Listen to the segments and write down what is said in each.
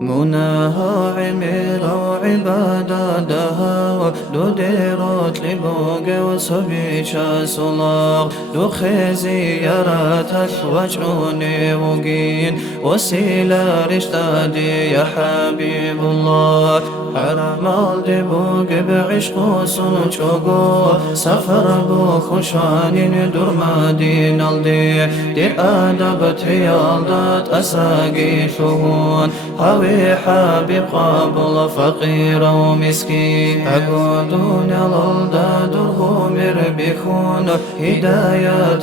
مناها عميرة وعباداتها ودوديروت لبوغ وصبيشا صلاغ دو خيزي يراتك وجعوني وقين وسيلة رشتادي يا حبيب الله حرام الدبوغ بعشق سنشوغو سفر بو خشان دور مدين الدي دير آدب تيالدات أساقي شهون هوي حبيب قبل فقير ومسكين أقودون الألداد درهم بيخون هداية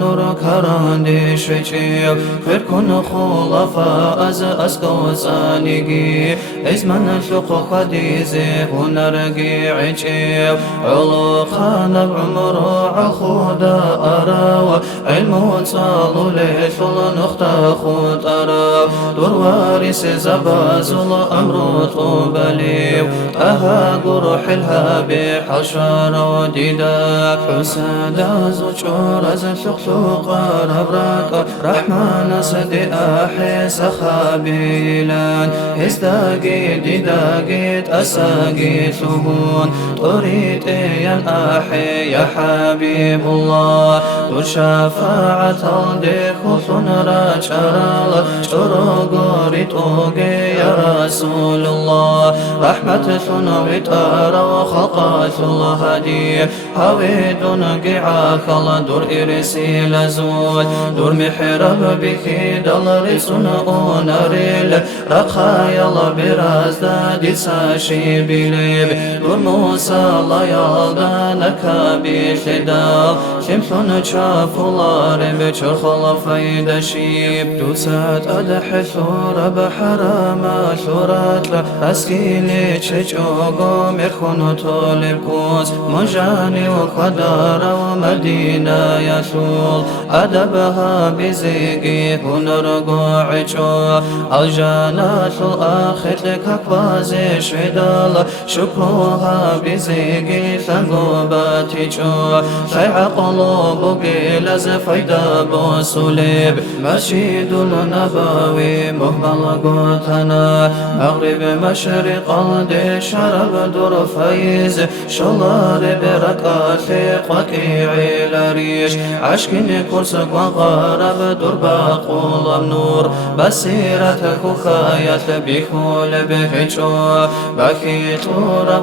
نور كراندي شويتشيب فركن خلفاء أسكو سانيجي إزمن شق خديزي ونرقي عجيب علو خانب عمر عخودا أراو علم صالو ليش نختا خود أراو دور وارث زبازل أمر طوبلي أها قرح الهابي حشر وديدا حسادا زجور زشخشوق ربراك رحمن سدي أحي سخابيلان استاقيد داقيد أساقيد شهون طريد ين أحي يا حبيب الله دور شفاعة الديك وصنرا شرال شروق ريتوغي يا رسول الله رحمة سنويت أرى وخلقات الله هدي هويد نقعا خلا دور إرسي لزول دور محرب بكي دلري سنؤون ريل رقايا الله براز دادي ساشي بليب دور موسى الله يالدانك بشدال شمسون شاف الله رب شرخل فايد شيب دوسات أدحث رب حرام شورات أسكيلي تشجوغو مرخون طولب كوز مجاني وقدار ومدينة يسول أدبها بزيقي هنرقو عجو الجانات الآخر لك أكبازي شدال شكروها بزيقي ثنقوباتي جو شيع قلوب قيلز فايدة بوسوليب مسجد النبوي مهبل قوتنا مغرب مشرق الدي شرب دور فايز شلار بركات وكيعي لريش عشقني كرسك وغارب دور باقول النور بسيرتك وخايت بيخول بحجو بكيت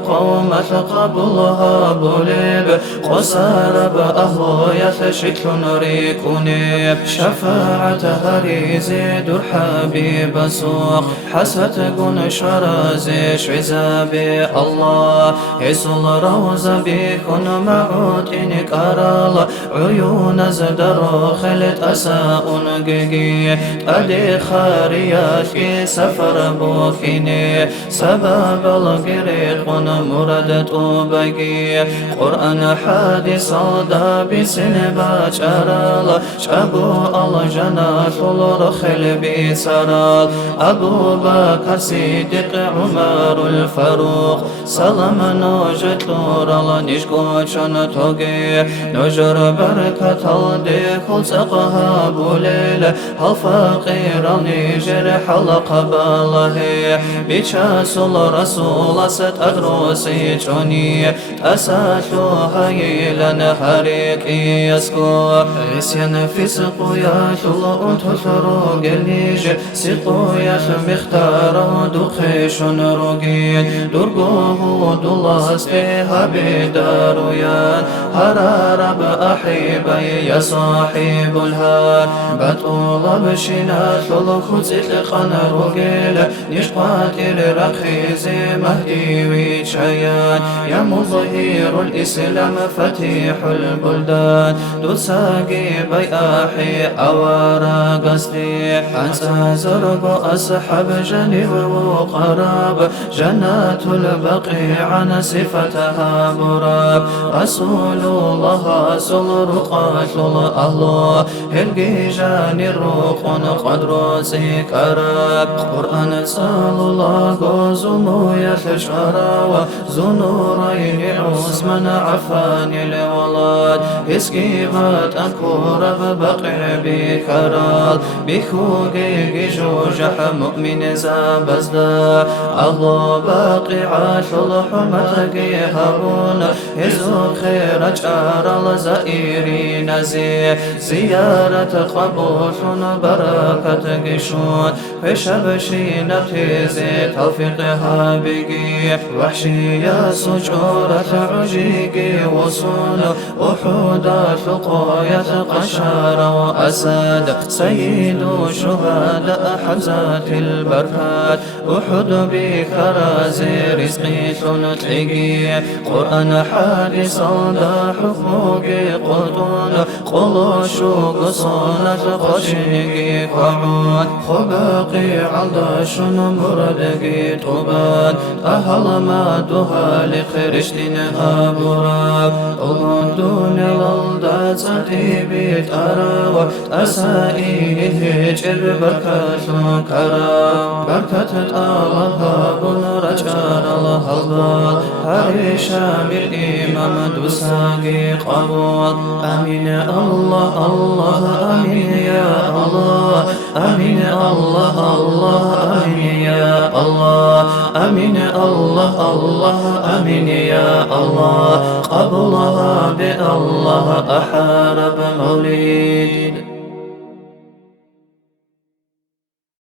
قومة قبلها بوليب قصار بأهو يثشك نريكوني شفاعة هريزي دور حبيب سوق حسرت قن شرازي شعزابي الله يسول روز بيكون معود إنك أرال عيون زدر خلت أساء قيقي أدي خاريات في سفر بوكيني سبب القريق مرادة بقي قرآن حادث صدا بسنبات شرال شابو الجنات الرخل بسرال أبو بكر صديق عمر الفاروق سلام نوجت لورا نشكوشن توقي نجر بركة الديك سقها بوليل الفقير نجر حلق باله بيشاس الرسول ست أدروسي جوني أساتو هايلا نهارك يسكو عسيان في سقويا شلون تسرق الليج سقويا مختار دخيش رقين درقوه دلاس فيها بدارويان هرارب أحيبي يا صاحب الهار بطول بشنا شلوخ زلقان رقيل نشقات الرخيزي مهدي ويشيان يا مظهير الإسلام فتيح البلدان دوساقي بياحي أوارا قصدي أنسى زرق أصحاب جنب وقراب جنات البقيع صفتها براب رسول الله سل رقات الله القي جاني الروق قدر سكرا قرآن سال الله قوزمو يتشارا زنورين عثمان عفان الولاد اسكيبات أكورب بقع بكرال بخوغي جوجح مؤمن زابزدا الله باقعات الحمد هارون يزو خير جار الزائرين زيارة قبول بركة قشون فشبشين تيزي توفيقها بقي وحشية سجورة عجيق وصول وحودة لقاية قشار وأسد سيد شهداء حمزة البركات أحد بكرازي رزقي تنتقي قرآن حادث دا حقوقي قطون قلوش قصانة قشيقي قعود خباقي عضاش مردقي طبان أهل ما دها لخرشتنا براك أغندون للدات ستيبي تراوى أسائي هجر بركة كرام بركة الله بنرجال الهضال هريشا بالإمام دوساقي قبول آمين الله الله آمين يا الله آمين الله الله آمين يا الله آمين الله الله آمين يا الله قبلها بالله أحارب مولي